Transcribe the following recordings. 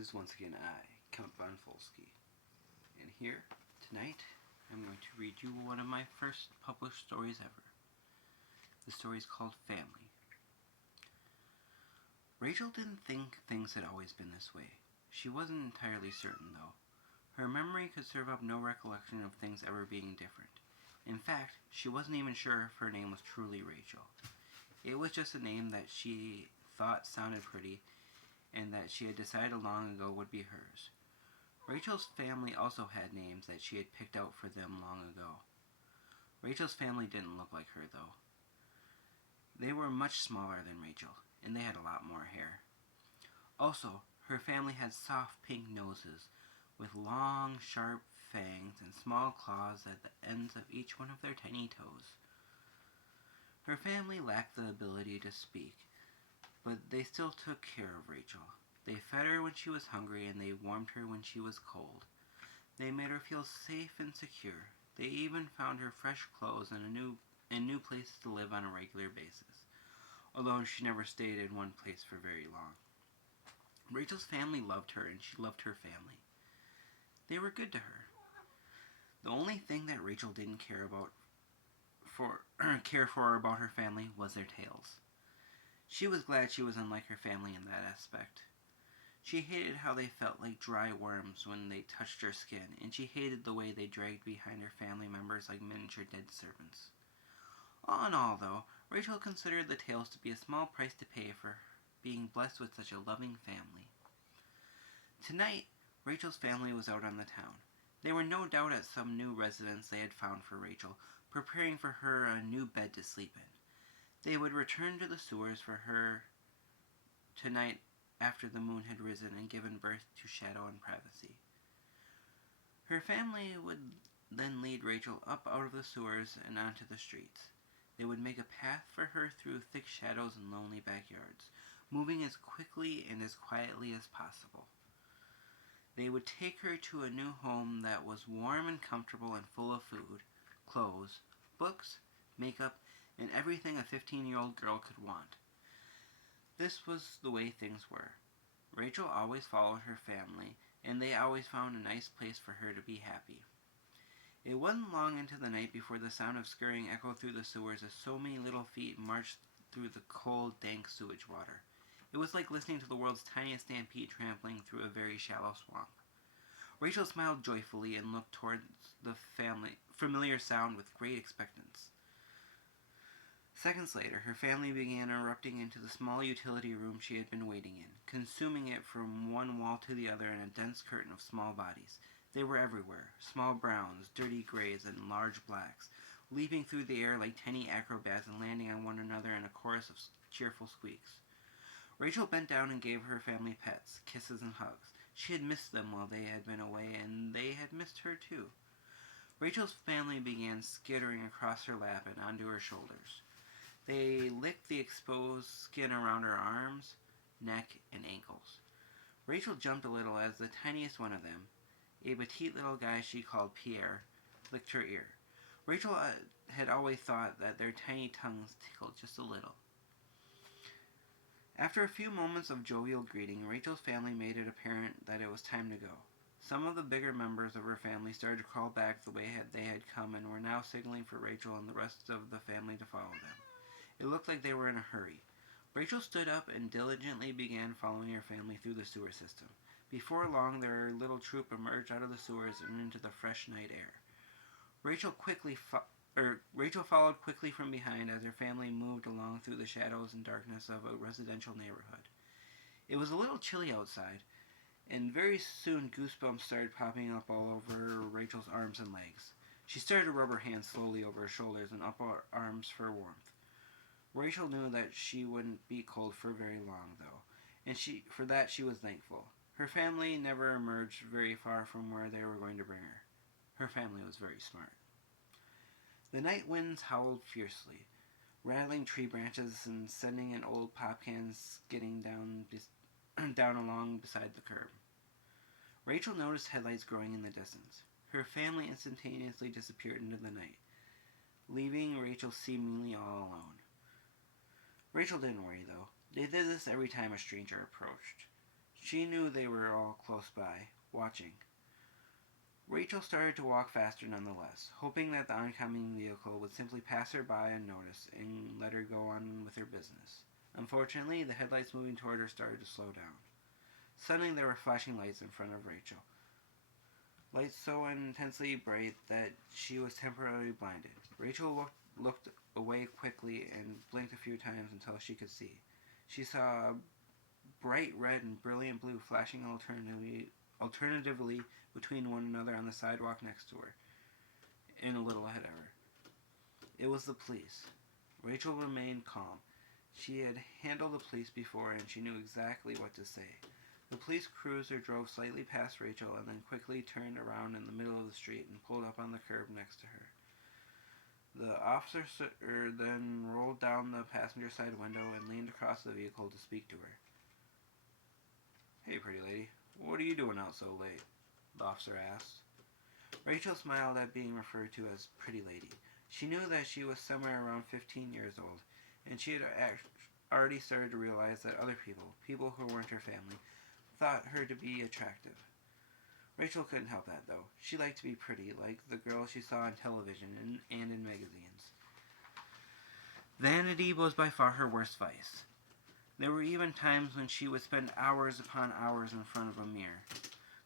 is once again I, Count Von Folsky. And here, tonight, I'm going to read you one of my first published stories ever. The story is called Family. Rachel didn't think things had always been this way. She wasn't entirely certain, though. Her memory could serve up no recollection of things ever being different. In fact, she wasn't even sure if her name was truly Rachel. It was just a name that she thought sounded pretty and that she had decided long ago would be hers. Rachel's family also had names that she had picked out for them long ago. Rachel's family didn't look like her, though. They were much smaller than Rachel, and they had a lot more hair. Also, her family had soft pink noses with long, sharp fangs and small claws at the ends of each one of their tiny toes. Her family lacked the ability to speak, but they still took care of Rachel. They fed her when she was hungry, and they warmed her when she was cold. They made her feel safe and secure. They even found her fresh clothes and new places to live on a regular basis, although she never stayed in one place for very long. Rachel's family loved her, and she loved her family. They were good to her. The only thing that Rachel didn't care for about her family was their tails. She was glad she was unlike her family in that aspect. She hated how they felt like dry worms when they touched her skin, and she hated the way they dragged behind her family members like miniature dead servants. All in all, though, Rachel considered the tails to be a small price to pay for being blessed with such a loving family. Tonight, Rachel's family was out on the town. They were no doubt at some new residence they had found for Rachel, preparing for her a new bed to sleep in. They would return to the sewers for her tonight after the moon had risen and given birth to shadow and privacy. Her family would then lead Rachel up out of the sewers and onto the streets. They would make a path for her through thick shadows and lonely backyards, moving as quickly and as quietly as possible. They would take her to a new home that was warm and comfortable and full of food, clothes, books, makeup, and everything a 15-year-old girl could want. This was the way things were. Rachel always followed her family, and they always found a nice place for her to be happy. It wasn't long into the night before the sound of scurrying echoed through the sewers as so many little feet marched through the cold, dank sewage water. It was like listening to the world's tiniest stampede trampling through a very shallow swamp. Rachel smiled joyfully and looked towards the familiar sound with great expectance. Seconds later, her family began erupting into the small utility room she had been waiting in, consuming it from one wall to the other in a dense curtain of small bodies. They were everywhere, small browns, dirty grays, and large blacks, leaping through the air like tiny acrobats and landing on one another in a chorus of cheerful squeaks. Rachel bent down and gave her family pets, kisses, and hugs. She had missed them while they had been away, and they had missed her too. Rachel's family began skittering across her lap and onto her shoulders. They licked the exposed skin around her arms, neck, and ankles. Rachel jumped a little as the tiniest one of them, a petite little guy she called Pierre, licked her ear. Rachel had always thought that their tiny tongues tickled just a little. After a few moments of jovial greeting, Rachel's family made it apparent that it was time to go. Some of the bigger members of her family started to crawl back the way they had come and were now signaling for Rachel and the rest of the family to follow them. It looked like they were in a hurry. Rachel stood up and diligently began following her family through the sewer system. Before long, their little troop emerged out of the sewers and into the fresh night air. Rachel followed quickly from behind as her family moved along through the shadows and darkness of a residential neighborhood. It was a little chilly outside, and very soon goosebumps started popping up all over Rachel's arms and legs. She started to rub her hands slowly over her shoulders and up her arms for warmth. Rachel knew that she wouldn't be cold for very long, though, and for that she was thankful. Her family never emerged very far from where they were going to bring her. Her family was very smart. The night winds howled fiercely, rattling tree branches and sending an old pop can skidding down along beside the curb. Rachel noticed headlights growing in the distance. Her family instantaneously disappeared into the night, leaving Rachel seemingly all alone. Rachel didn't worry, though. They did this every time a stranger approached. She knew they were all close by, watching. Rachel started to walk faster nonetheless, hoping that the oncoming vehicle would simply pass her by unnoticed and let her go on with her business. Unfortunately, the headlights moving toward her started to slow down. Suddenly, there were flashing lights in front of Rachel. Lights so intensely bright that she was temporarily blinded. Rachel looked away quickly and blinked a few times until she could see. She saw a bright red and brilliant blue flashing alternatively between one another on the sidewalk next to her and a little ahead of her. It was the police. Rachel remained calm. She had handled the police before and she knew exactly what to say. The police cruiser drove slightly past Rachel and then quickly turned around in the middle of the street and pulled up on the curb next to her. The officer then rolled down the passenger side window and leaned across the vehicle to speak to her. "Hey, pretty lady, what are you doing out so late?" the officer asked. Rachel smiled at being referred to as pretty lady. She knew that she was somewhere around 15 years old, and she had already started to realize that other people who weren't her family, thought her to be attractive. Rachel couldn't help that, though. She liked to be pretty, like the girls she saw on television and in magazines. Vanity was by far her worst vice. There were even times when she would spend hours upon hours in front of a mirror,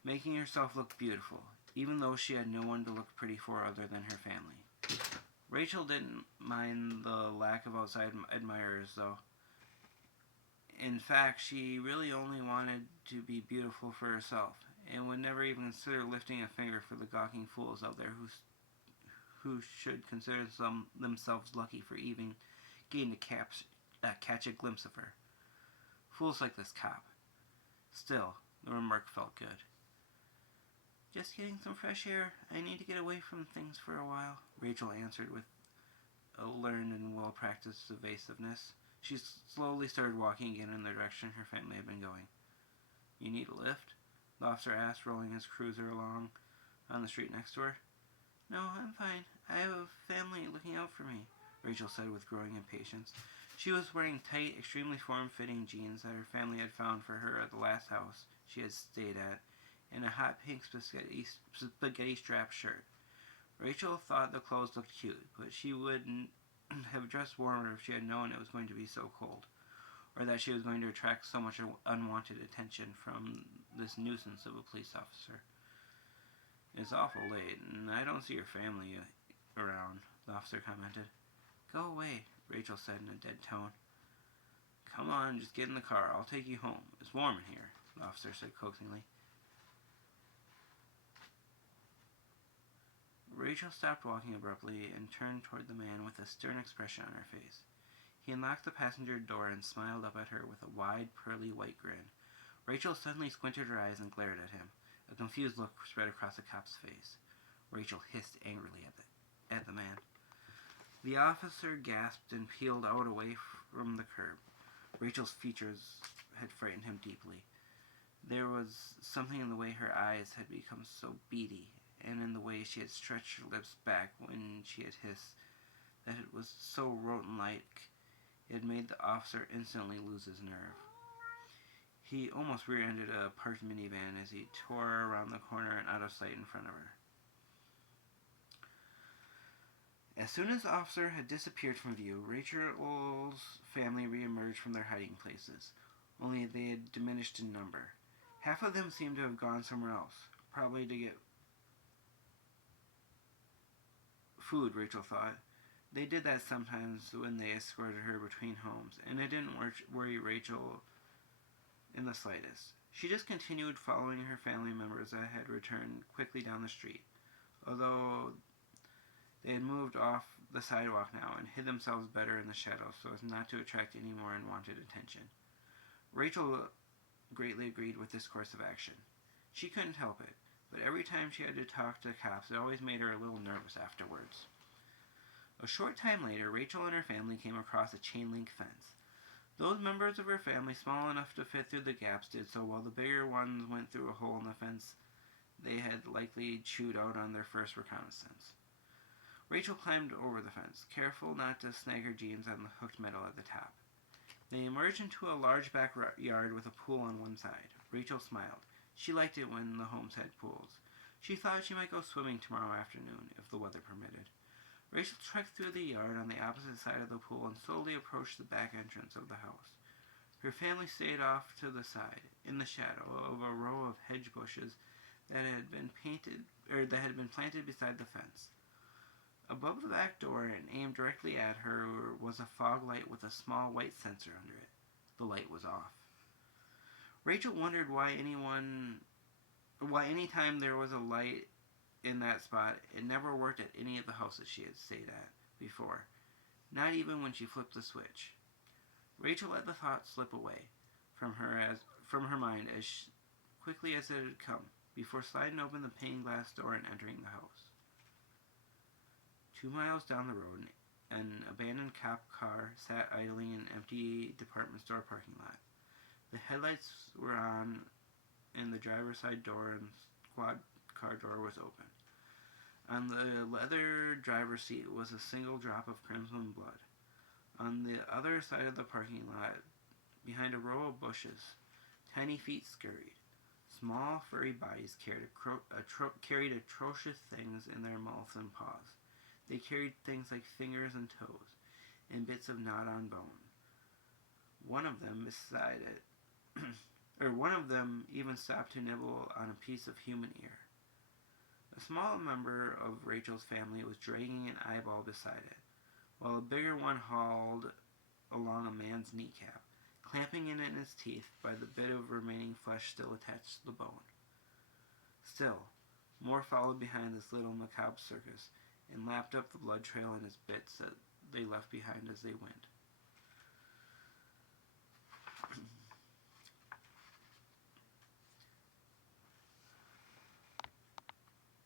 making herself look beautiful, even though she had no one to look pretty for other than her family. Rachel didn't mind the lack of outside admirers, though. In fact, she really only wanted to be beautiful for herself, and would never even consider lifting a finger for the gawking fools out there who should consider themselves lucky for even getting to catch a glimpse of her. Fools like this cop. Still, the remark felt good. "Just getting some fresh air. I need to get away from things for a while," Rachel answered with a learned and well-practiced evasiveness. She slowly started walking again in the direction her family had been going. "You need a lift?" the officer asked, rolling his cruiser along on the street next to her. "No, I'm fine. I have a family looking out for me," Rachel said with growing impatience. She was wearing tight, extremely form-fitting jeans that her family had found for her at the last house she had stayed at, and a hot pink spaghetti-strap shirt. Rachel thought the clothes looked cute, but she wouldn't have dressed warmer if she had known it was going to be so cold, or that she was going to attract so much unwanted attention from this nuisance of a police officer. "It's awful late, and I don't see your family around," the officer commented. "Go away," Rachel said in a dead tone. "Come on, just get in the car. I'll take you home. It's warm in here," the officer said coaxingly. Rachel stopped walking abruptly and turned toward the man with a stern expression on her face. He unlocked the passenger door and smiled up at her with a wide, pearly white grin. Rachel suddenly squinted her eyes and glared at him. A confused look spread across the cop's face. Rachel hissed angrily at the man. The officer gasped and peeled out away from the curb. Rachel's features had frightened him deeply. There was something in the way her eyes had become so beady, and in the way she had stretched her lips back when she had hissed, that it was so rodent-like it had made the officer instantly lose his nerve. He almost rear-ended a parked minivan as he tore around the corner and out of sight in front of her. As soon as the officer had disappeared from view, Rachel's family re-emerged from their hiding places, only they had diminished in number. Half of them seemed to have gone somewhere else, probably to get food, Rachel thought. They did that sometimes when they escorted her between homes, and it didn't worry Rachel in the slightest. She just continued following her family members that had returned quickly down the street, although they had moved off the sidewalk now and hid themselves better in the shadows so as not to attract any more unwanted attention. Rachel greatly agreed with this course of action. She couldn't help it, but every time she had to talk to cops, it always made her a little nervous afterwards. A short time later, Rachel and her family came across a chain-link fence. Those members of her family small enough to fit through the gaps did so, while the bigger ones went through a hole in the fence they had likely chewed out on their first reconnaissance. Rachel climbed over the fence, careful not to snag her jeans on the hooked metal at the top. They emerged into a large backyard with a pool on one side. Rachel smiled. She liked it when the homes had pools. She thought she might go swimming tomorrow afternoon, if the weather permitted. Rachel trekked through the yard on the opposite side of the pool and slowly approached the back entrance of the house. Her family stayed off to the side, in the shadow of a row of hedge bushes that had been planted beside the fence. Above the back door and aimed directly at her was a fog light with a small white sensor under it. The light was off. Rachel wondered why any time there was a light in that spot, it never worked at any of the houses she had stayed at before, not even when she flipped the switch. Rachel let the thought slip away from her mind as quickly as it had come, before sliding open the pane glass door and entering the house. 2 miles down the road, an abandoned cop car sat idling in an empty department store parking lot. The headlights were on, and the driver's side door and squad car door was open. On the leather driver's seat was a single drop of crimson blood. On the other side of the parking lot, behind a row of bushes, tiny feet scurried. Small, furry bodies carried atrocious things in their mouths and paws. They carried things like fingers and toes, and bits of gnawed-on bone. One of them even stopped to nibble on a piece of human ear. A small member of Rachel's family was dragging an eyeball beside it, while a bigger one hauled along a man's kneecap, clamping it in its teeth by the bit of remaining flesh still attached to the bone. Still, more followed behind this little macabre circus, and lapped up the blood trail and its bits that they left behind as they went.